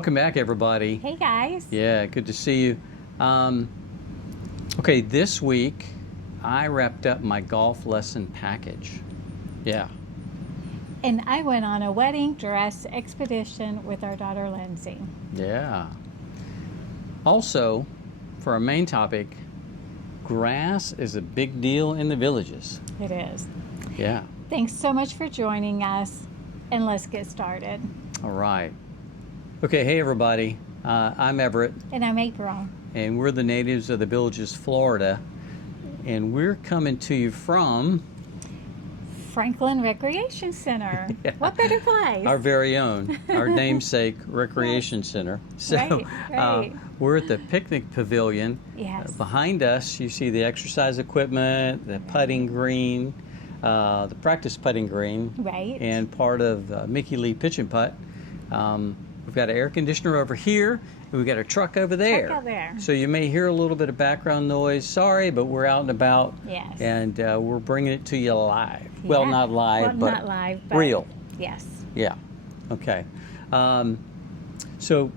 welcome back, everybody. Hey, guys. Yeah, good to see you. Okay, this week I wrapped up my golf lesson package. Yeah. And I went on a wedding dress expedition with our daughter, Lindsay. Yeah. Also, for our main topic, grass is a big deal in the villages. It is. Yeah. Thanks so much for joining us, and let's get started. All right. Okay, hey, everybody. I'm Everett. And I'm April. And we're the natives of the Villages, Florida. And we're coming to you from Franklin Recreation Center. Yeah. What better place? Our very own, our namesake recreation center. So right. We're at the picnic pavilion. Yes. Behind us, you see the exercise equipment, the putting green, the practice putting green, Right. and part of Mickey Lee Pitch and Putt. We've got an air conditioner over here, and we've got a truck over there. Truck out there. So you may hear a little bit of background noise. Sorry, but we're out and about. Yes. And we're bringing it to you live. Well, Yeah. not live, Well, but not live, but real. Yes. Yeah. Okay. So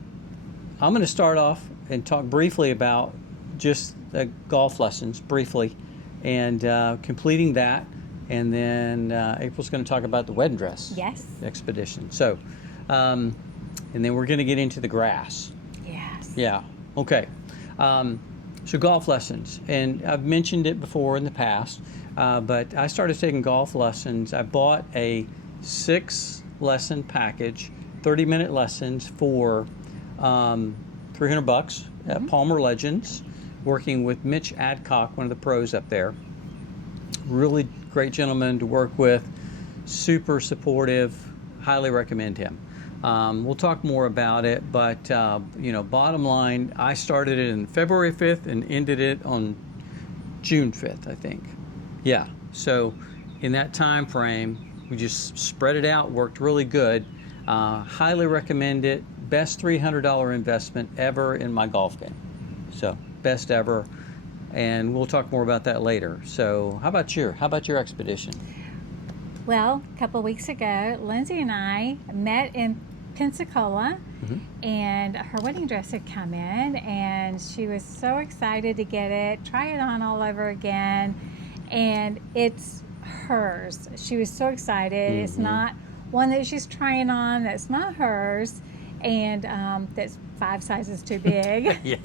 I'm going to start off and talk briefly about just the golf lessons, briefly, and completing that. And then April's going to talk about the wedding dress Yes. expedition. So, and then we're going to get into the grass. Yes. Yeah. Okay. So golf lessons, and I've mentioned it before in the past, but I started taking golf lessons. I bought a 6-lesson package, 30-minute lessons for $300 at Palmer Legends, working with Mitch Adcock, one of the pros up there. Really great gentleman to work with, super supportive, highly recommend him. We'll talk more about it, but bottom line, I started it on February 5th and ended it on June 5th, I think. Yeah, so in that time frame, we just spread it out, worked really good. Highly recommend it. Best $300 investment ever in my golf game. So, best ever. And we'll talk more about that later. So, how about your expedition? Well, a couple of weeks ago, Lindsay and I met in Pensacola, and her wedding dress had come in, and she was so excited to get it, try it on all over again, and it's hers. She was so excited. It's not one that she's trying on that's not hers, and that's 5 sizes too big. Yeah.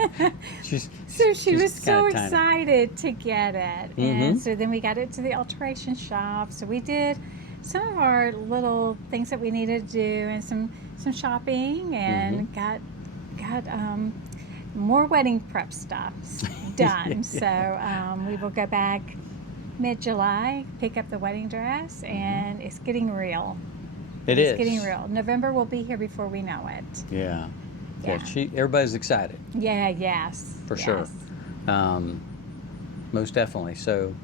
So she was so kinda tiny. excited to get it. And so then we got it to the alteration shop. So we did some of our little things that we needed to do, and some shopping, and got more wedding prep stuff done. Yeah. So we will go back mid-July, pick up the wedding dress, and it's getting real. It's getting real. November will be here before we know it. Yeah. Yeah. Everybody's excited. Yeah, yes. For sure. Most definitely. So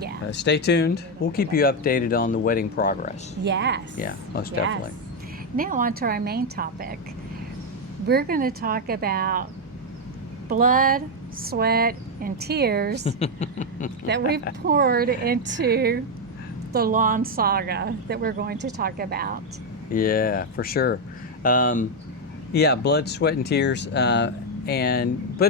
Yeah. stay tuned. We'll keep you updated on the wedding progress. Yes. Yeah, most definitely. Now on to our main topic. We're going to talk about blood, sweat, and tears that we've poured into the lawn saga that we're going to talk about. Yeah, for sure. Yeah, blood, sweat, and tears. But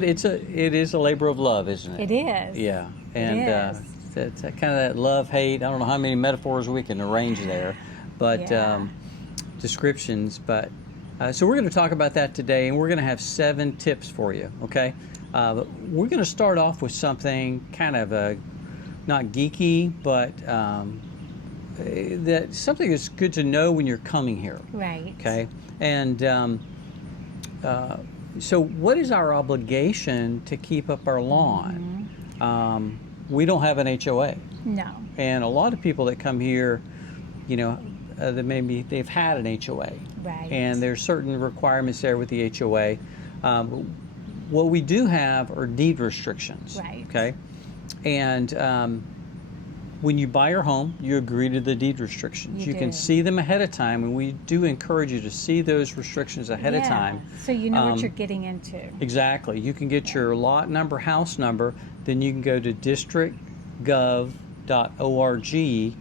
it is a labor of love, isn't it? It is. Yeah, and It is. it's kind of that love hate. I don't know how many metaphors we can arrange there, but Yeah. descriptions. But so we're going to talk about that today, and we're going to have 7 tips for you. Okay, but we're going to start off with something kind of not geeky, but that something that's good to know when you're coming here. Right. Okay, and so what is our obligation to keep up our lawn? We don't have an HOA. No. And a lot of people that come here, that maybe they've had an HOA. Right. And there's certain requirements there with the HOA. What we do have are deed restrictions. Right. Okay. And when you buy your home, you agree to the deed restrictions. You can do. see them ahead of time, and we do encourage you to see those restrictions ahead of time. So you know what you're getting into. Exactly. You can get your lot number, house number, then you can go to districtgov.org,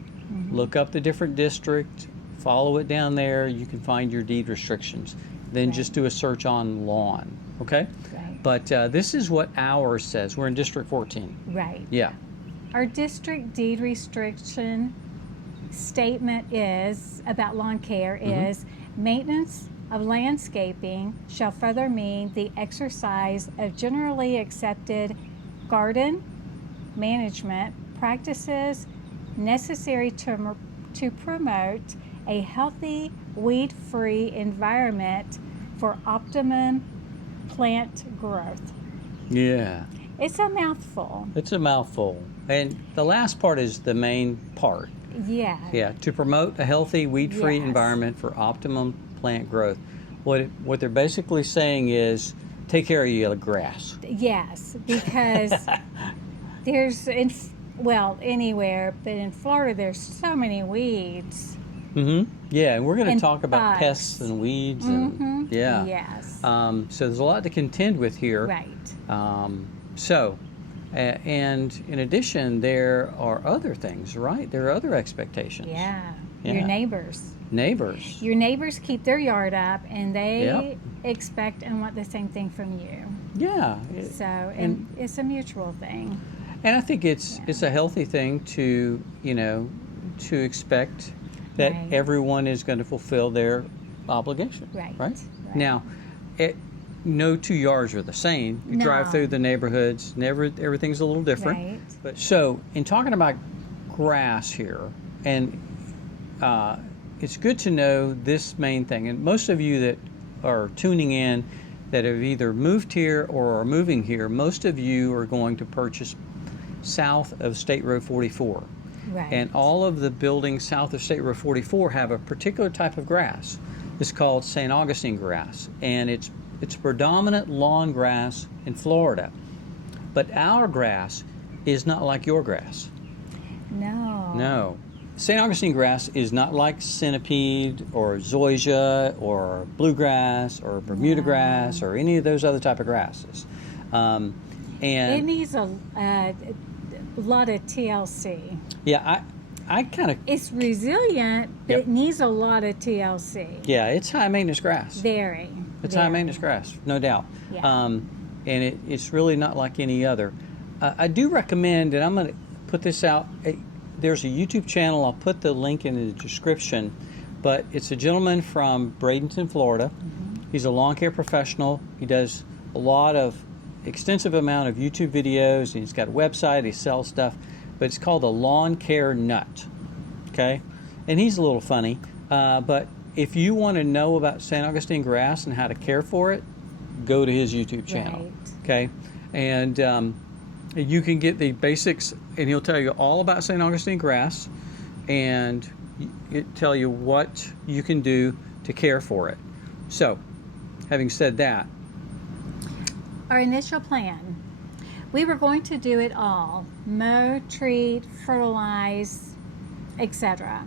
look up the different district, follow it down there, you can find your deed restrictions. then Right. just do a search on lawn, okay? Right. But this is what ours says. We're in District 14. Right. Yeah. Our district deed restriction statement is about lawn care is maintenance of landscaping shall further mean the exercise of generally accepted garden management practices necessary to promote a healthy, weed-free environment for optimum plant growth. Yeah. It's a mouthful. It's a mouthful. And the last part is the main part. Yeah. Yeah, to promote a healthy, weed-free Yes. environment for optimum plant growth. What they're basically saying is take care of your grass. Yes, because there's anywhere, but in Florida there's so many weeds. Yeah, and we're going to And talk about bugs. pests and weeds and yeah. Yes. So there's a lot to contend with here. Right. And in addition, there are other things, right? There are other expectations. Yeah. Yeah. Your neighbors. Neighbors. Your neighbors keep their yard up, and they Yep. expect and want the same thing from you. Yeah. So, and it's a mutual thing. And I think it's a healthy thing to, to expect that Right. everyone is going to fulfill their obligation. Right. Right? Now, no two yards are the same. You drive No. through the neighborhoods, everything's a little different. Right. But so, in talking about grass here, and it's good to know this main thing. And most of you that are tuning in that have either moved here or are moving here, most of you are going to purchase south of State Road 44. Right. And all of the buildings south of State Road 44 have a particular type of grass. It's called St. Augustine grass, and it's predominant lawn grass in Florida. But our grass is not like your grass. No. No. St. Augustine grass is not like centipede or zoysia or bluegrass or Bermuda grass or any of those other type of grasses. And It needs a lot of TLC. yeah, I kind of, It's resilient, but Yep. it needs a lot of TLC. yeah, it's high maintenance grass. Very. It's very. high maintenance grass, no doubt. Yeah. And it's really not like any other. I do recommend, and I'm going to put this out, there's a YouTube channel, I'll put the link in the description, but it's a gentleman from Bradenton, Florida. He's a lawn care professional. He does a lot of extensive amount of YouTube videos, and he's got a website, he sells stuff, but it's called the Lawn Care Nut, okay? And he's a little funny, but if you want to know about St. Augustine grass and how to care for it, go to his YouTube channel, Right. okay? And you can get the basics, and he'll tell you all about St. Augustine grass, and tell you what you can do to care for it. So, having said that, Our initial plan, we were going to do it all: mow, treat, fertilize, etc.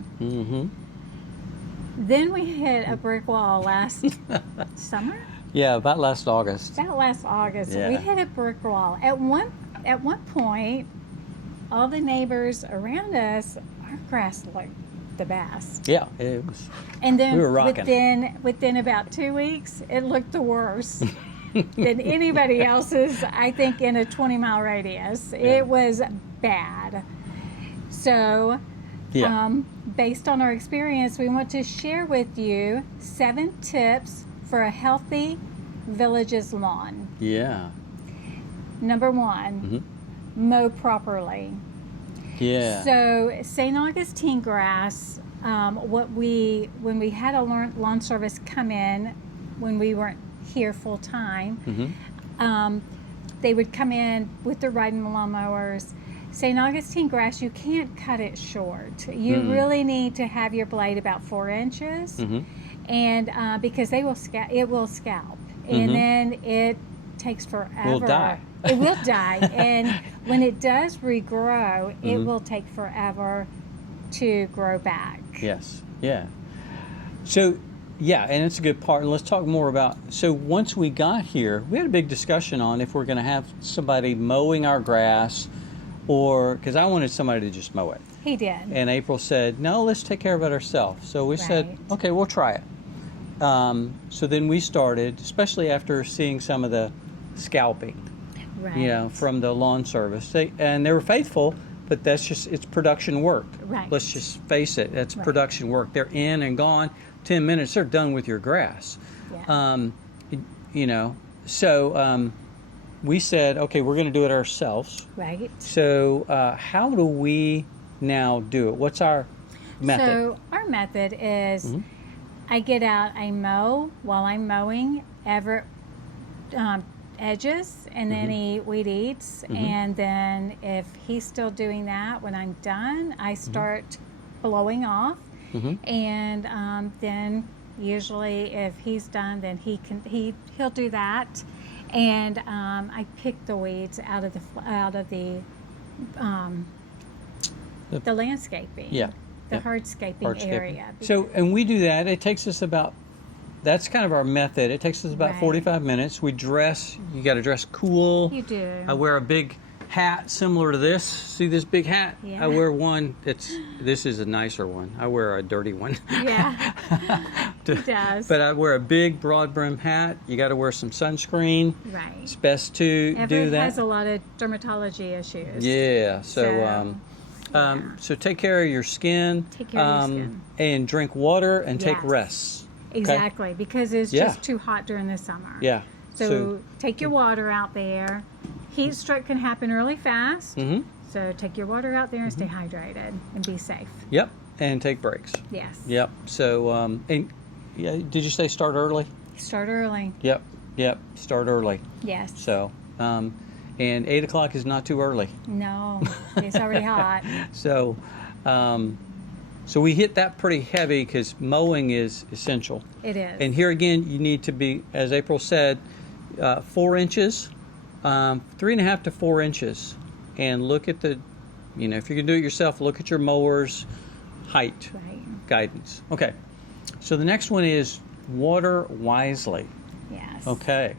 Then we hit a brick wall last summer. yeah, about last August. About last August, Yeah. we hit a brick wall. At one point, all the neighbors around us, our grass looked the best. Yeah, it was. And then We were rocking. within about 2 weeks, it looked the worst than anybody else's, I think, in a 20-mile radius. Yeah. It was bad. So, Yeah. based on our experience, we want to share with you 7 tips for a healthy village's lawn. Yeah. Number 1, mow properly. Yeah. So St. Augustine grass, when we had a lawn service come in when we weren't here full time, they would come in with their riding lawnmowers. St. Augustine grass, you can't cut it short. You really need to have your blade about 4 inches, and because it will scalp, and then it takes forever. Will die. It will die, and when it does regrow, it will take forever to grow back. Yes. Yeah. So, yeah, and it's a good part. And let's talk more about. So once we got here, we had a big discussion on if we're going to have somebody mowing our grass, or because I wanted somebody to just mow it. He did. And April said, "No, let's take care of it ourselves." So we said, Right. "Okay, we'll try it." So then we started, especially after seeing some of the scalping, Right. from the lawn service. And they were faithful, but it's production work. Right. Let's just face it, that's Right. production work. They're in and gone. 10 minutes, they're done with your grass. Yeah. So we said, okay, we're going to do it ourselves. Right. So how do we now do it? What's our method? So our method is I get out, I mow while I'm mowing edges and any weed eats. And then if he's still doing that, when I'm done, I start blowing off. And then usually if he's done, then he'll do that. And I pick the weeds out of the landscaping. Yeah. The hardscaping area. So, and we do that. It takes us that's kind of our method. It takes us about Right. 45 minutes. We dress, you got to dress cool. You do. I wear a big hat similar to this. See this big hat? Yeah. I wear one. This is a nicer one. I wear a dirty one. Yeah, he does. But I wear a big broad brim hat. You got to wear some sunscreen. Right. It's best to do Everett that. has a lot of dermatology issues. Yeah. So take care of your skin. Take care of your skin. And drink water and take Yes. rests. Okay? Exactly, because it's Yeah. just too hot during the summer. Yeah. So take your water out there. Heat stroke can happen really fast. So take your water out there and stay hydrated and be safe. Yep. And take breaks. Yes. Yep. So and did you say start early? Start early. Yep. Start early. Yes. So and 8 o'clock is not too early. No, it's already hot. So so we hit that pretty heavy because mowing is essential. It is. And here again, you need to be, as April said, 4 inches, 3.5 to 4 inches, and look at the, if you can do it yourself, look at your mower's height guidance. Okay. So the next one is water wisely. Yes. Okay.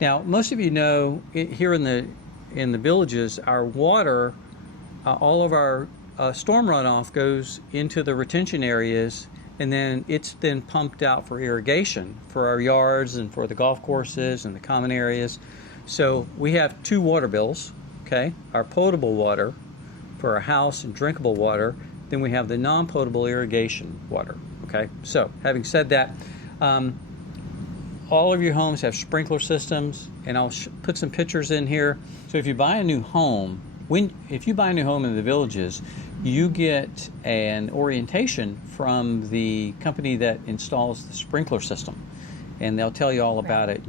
Now, most of you know here in the villages, our water, all of our storm runoff goes into the retention areas, and then it's then pumped out for irrigation for our yards and for the golf courses and the common areas. So we have 2 water bills, okay? Our potable water for our house and drinkable water, then we have the non-potable irrigation water, okay? So having said that, all of your homes have sprinkler systems, and I'll put some pictures in here. So if you buy a new home, if you buy a new home in the villages, you get an orientation from the company that installs the sprinkler system, and they'll tell you all about it.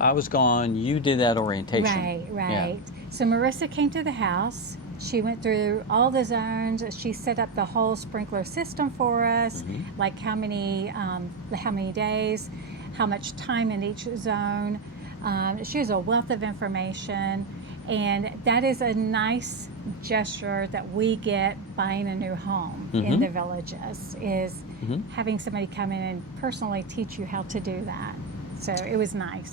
I was gone, you did that orientation. Right. Yeah. So Marissa came to the house. She went through all the zones. She set up the whole sprinkler system for us, like how many days, how much time in each zone. She has a wealth of information. And that is a nice gesture that we get buying a new home in the villages, is having somebody come in and personally teach you how to do that. So it was nice.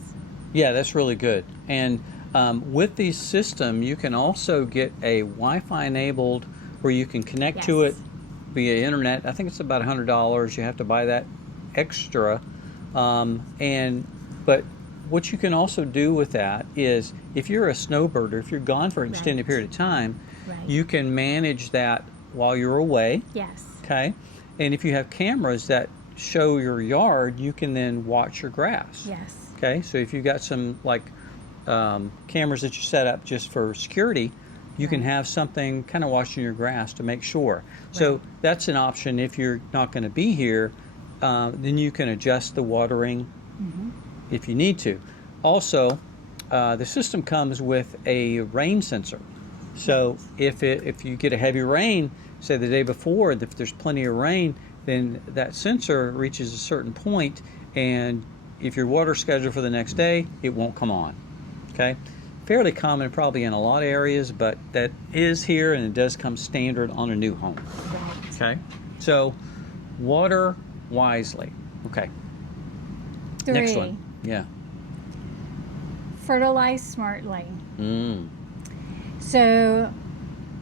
Yeah, that's really good. And with the system, you can also get a Wi-Fi enabled where you can connect to it via internet. I think it's about $100. You have to buy that extra. But what you can also do with that is, if you're a snowbird or if you're gone for an extended period of time, you can manage that while you're away. Yes. Okay. And if you have cameras that show your yard, you can then watch your grass. Yes. Okay. So if you've got some cameras that you set up just for security, you can have something kind of watching your grass to make sure. So that's an option. If you're not going to be here, then you can adjust the watering if you need to. Also, the system comes with a rain sensor. So if you get a heavy rain, say the day before, if there's plenty of rain, then that sensor reaches a certain point, and if your water's scheduled for the next day, it won't come on. Okay? Fairly common probably in a lot of areas, but that is here, and it does come standard on a new home. Okay? So, water wisely. Okay. 3. Next one. Yeah. Fertilize smartly. So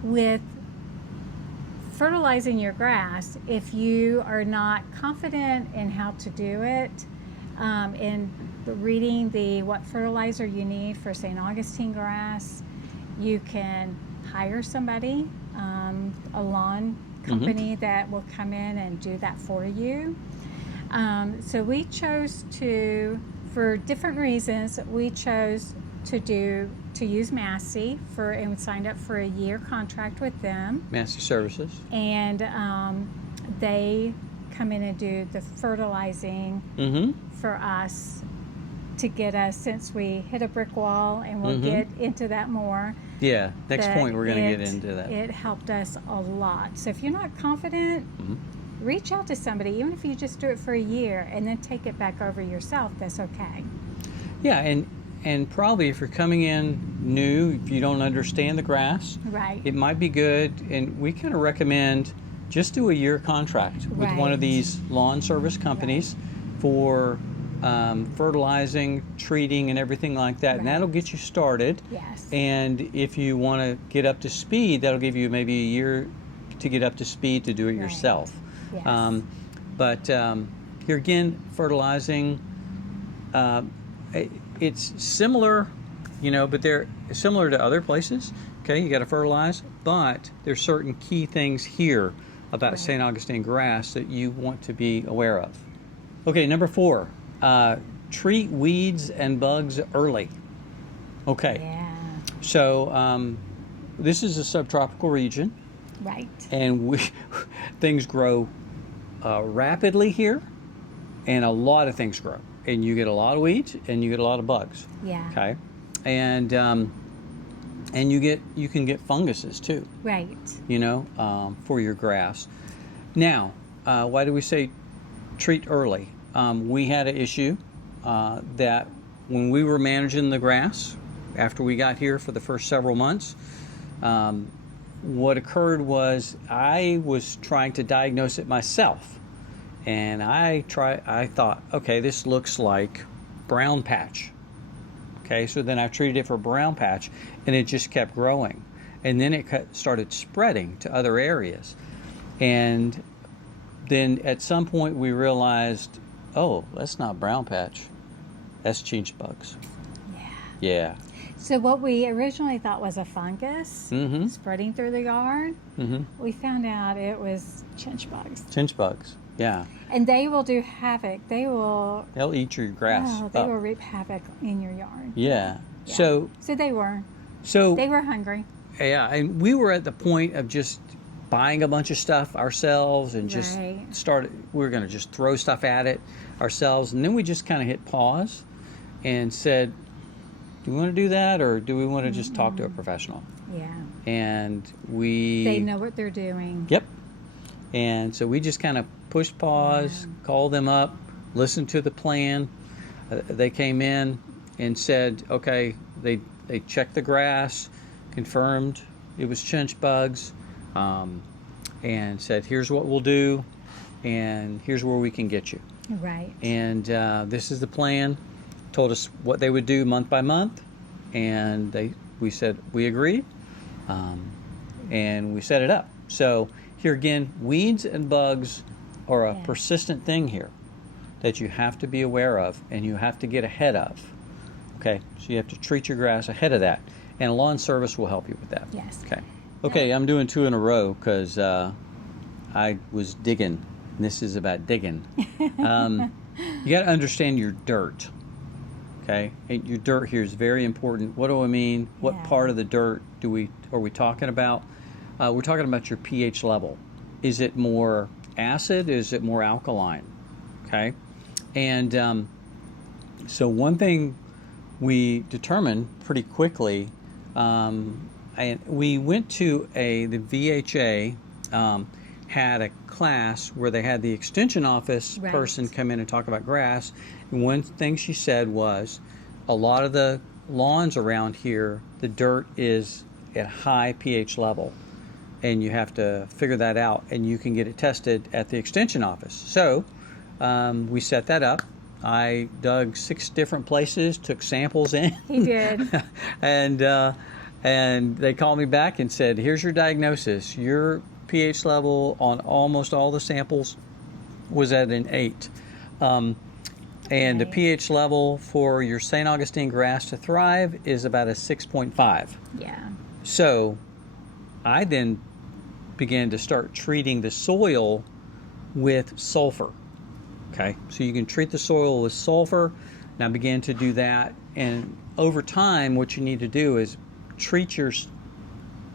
with fertilizing your grass, if you are not confident in how to do it, in reading what fertilizer you need for St. Augustine grass, you can hire somebody, a lawn company that will come in and do that for you. So we chose for different reasons, we chose to use Massey and we signed up for a year contract with them. Massey Services. And they come in and do the fertilizing for us to get us, since we hit a brick wall, and we'll get into that more. Yeah, next point we're going to get into that. It helped us a lot. So if you're not confident, reach out to somebody, even if you just do it for a year and then take it back over yourself, that's okay. Yeah, and probably if you're coming in new, if you don't understand the grass, right, it might be good, and we kind of recommend just do a year contract with one of these lawn service companies for fertilizing, treating, and everything like that, and that'll get you started. Yes. And if you want to get up to speed, that'll give you maybe a year to get up to speed to do it yourself. Yes. But here again, fertilizing, it's similar, but they're similar to other places. Okay, you got to fertilize, but there's certain key things here about St. Augustine grass that you want to be aware of. Okay, number 4, treat weeds and bugs early. Okay. Yeah. So this is a subtropical region. Right. And things grow rapidly here, and a lot of things grow. And you get a lot of weeds, and you get a lot of bugs. Yeah. Okay. And you can get funguses too. Right. For your grass. Now, why do we say treat early? We had an issue that when we were managing the grass after we got here for the first several months, what occurred was I was trying to diagnose it myself. And I thought, okay, this looks like brown patch. Okay, so then I treated it for brown patch, and it just kept growing. And then it started spreading to other areas. And then at some point we realized, oh, that's not brown patch. That's chinch bugs. Yeah. So what we originally thought was a fungus spreading through the yard, we found out it was chinch bugs. Chinch bugs, yeah. And they will do havoc. They'll eat your grass. They will reap havoc in your yard. Yeah. So they were hungry. Yeah, and we were at the point of just buying a bunch of stuff ourselves and just we were going to just throw stuff at it ourselves. And then we just kind of hit pause and said, do we want to do that, or do we want to just talk to a professional? Yeah. And they know what they're doing. Yep. And so we just kind of pushed pause, called them up, listened to the plan. They came in and said, okay, they checked the grass, confirmed it was chinch bugs, and said, here's what we'll do, and here's where we can get you. Right. And this is the plan. Told us what they would do month by month, and we said we agreed, and we set it up. So here again, weeds and bugs are a persistent thing here that you have to be aware of and you have to get ahead of. Okay, so you have to treat your grass ahead of that, and a lawn service will help you with that. Yes. Okay, I'm doing 2 in a row because I was digging. And this is about digging. You got to understand your dirt. Okay, and your dirt here is very important. What do I mean? What part of the dirt are we talking about? We're talking about your pH level. Is it more acid? Is it more alkaline? Okay, and so one thing we determined pretty quickly, and we went to the VHA. Had a class where they had the extension office person come in and talk about grass. And one thing she said was, a lot of the lawns around here, the dirt is at high pH level. And you have to figure that out, and you can get it tested at the extension office. So we set that up. I dug 6 different places, took samples in. He did. And they called me back and said, here's your diagnosis. pH level on almost all the samples was at an 8. And the Right. pH level for your St. Augustine grass to thrive is about a 6.5. Yeah. So I then began to start treating the soil with sulfur. Okay, so you can treat the soil with sulfur. Now I began to do that, and over time, what you need to do is treat your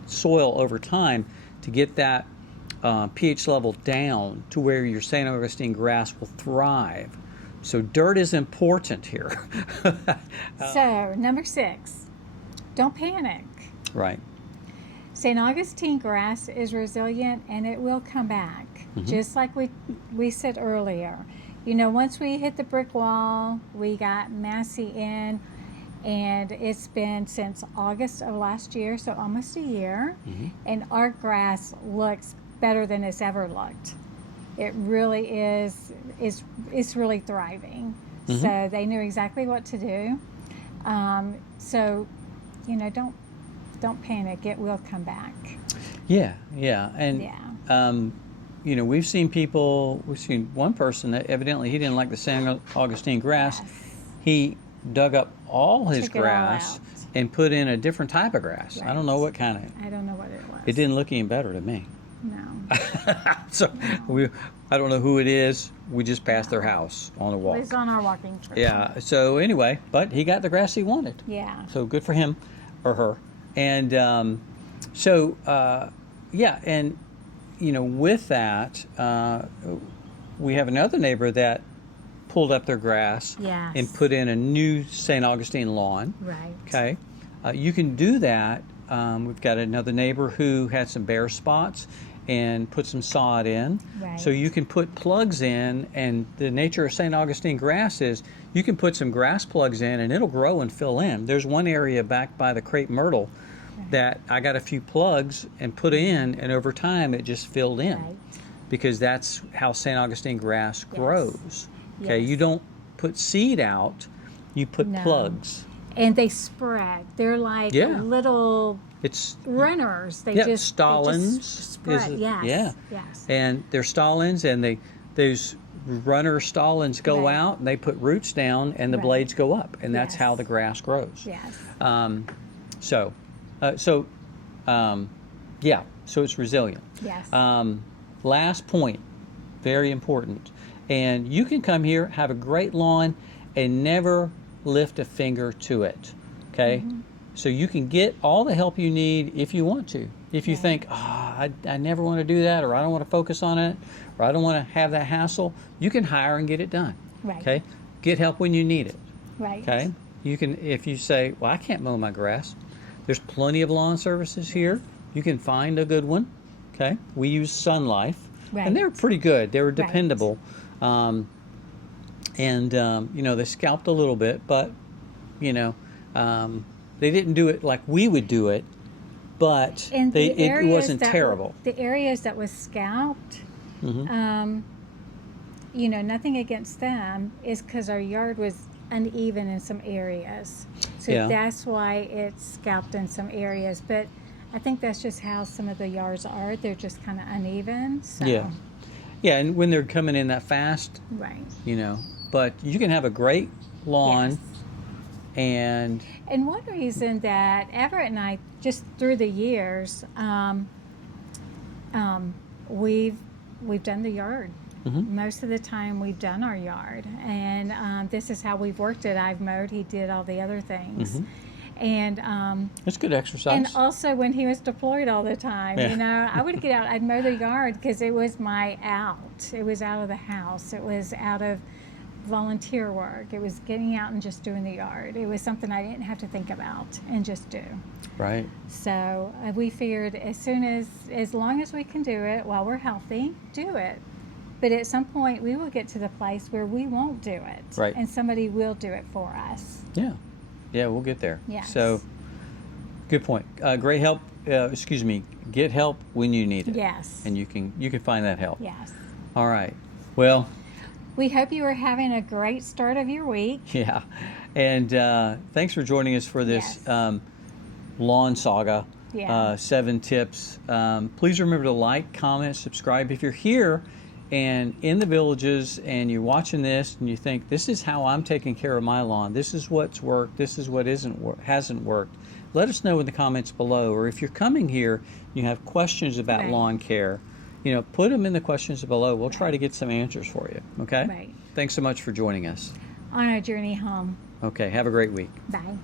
soil over time to get that pH level down to where your St. Augustine grass will thrive. So dirt is important here. So, number 6, don't panic. Right. St. Augustine grass is resilient and it will come back. Just like we said earlier. You know, once we hit the brick wall, we got Massey in, and it's been since August of last year, so almost a year. And our grass looks better than it's ever looked. It really is. It's really thriving. So they knew exactly what to do. So, you know, don't panic. It will come back. Yeah, and Yeah. you know, we've seen one person that evidently he didn't like the St. Augustine grass. Yes. He dug up all his Took it all grass out. and put in a different type of grass. I don't know what kind of. I don't know what it was. It didn't look any better to me. No. So I don't know who it is. We just passed their house on a It walk. was on our walking trip. Yeah. So anyway, but he got the grass he wanted. Yeah. So good for him or her. And yeah, and you know, with that, we have another neighbor that pulled up their grass Yes. and put in a new St. Augustine lawn. Right. Okay. You can do that. We've got another neighbor who had some bare spots and put some sod in. Right. So you can put plugs in, and the nature of St. Augustine grass is you can put some grass plugs in and it'll grow and fill in. There's one area back by the crepe myrtle that I got a few plugs and put in, and over time it just filled in. Right. Because that's how St. Augustine grass grows. Okay, Yes. you don't put seed out, you put No. plugs. And they spread. They're like Yeah. little It's runners. They yeah, just stolons. They just spread. is- Yes. Yeah. Yes. And they're stolons, and those runner stolons go Right. out and they put roots down, and the Right. blades go up, and that's Yes. how the grass grows. Yes. Yeah, so it's resilient. Yes. Last point, very important. And you can come here, have a great lawn, and never lift a finger to it. Okay? So you can get all the help you need if you want to. If you think, I never want to do that, or I don't want to focus on it, or I don't want to have that hassle, you can hire and get it done. Right. Okay? Get help when you need it. Right. Okay? You can, if you say, well, I can't mow my grass, there's plenty of lawn services here. You can find a good one. Okay? We use Sun Life. Right. And they were pretty good. They were Right. dependable. You know, they scalped a little bit, but, you know, they didn't do it like we would do it, but And it areas wasn't that terrible. The areas that was scalped, you know, nothing against them, is because our yard was uneven in some areas. So Yeah. that's why it's scalped in some areas. But I think that's just how some of the yards are. They're just kind of uneven. So. Yeah. Yeah, and when they're coming in that fast, Right. you know, but you can have a great lawn Yes. and And one reason that Everett and I, just through the years, we've done the yard. Most of the time, we've done our yard, and this is how we've worked it. I've mowed; he did all the other things, and it's good exercise. and also when he was deployed all the time, Yeah. you know, I would get out. I'd mow the yard because it was my out. It was out of the house. It was out of volunteer work. It was getting out and just doing the yard. It was something I didn't have to think about and just do. Right. So we figured as long as we can do it while we're healthy, do it. But at some point, we will get to the place where we won't do it. Right. And somebody will do it for us. Yeah. Yeah, we'll get there. Yes. So, good point. Great help. Get help when you need it. Yes. And you can find that help. Yes. All right. Well, We hope you are having a great start of your week. yeah. And thanks for joining us for this Yes. lawn saga. Yeah. 7 tips. Please remember to like, comment, subscribe. If you're here and in the Villages and you're watching this and you think, this is how I'm taking care of my lawn, this is what's worked, this is what hasn't worked, let us know in the comments below. Or if you're coming here, you have questions about Right. lawn care, put them in the questions below. We'll try to get some answers for you. Okay? Right. Thanks so much for joining us. On our journey home. Okay, have a great week. Bye.